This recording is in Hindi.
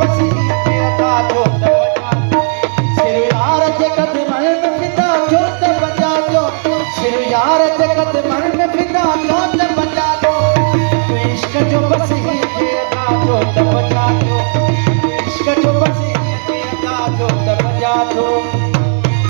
बस एक अदा जो सिर यार जगत मन फिदा जो बजा जो सिर यार जगत मन फिदा जो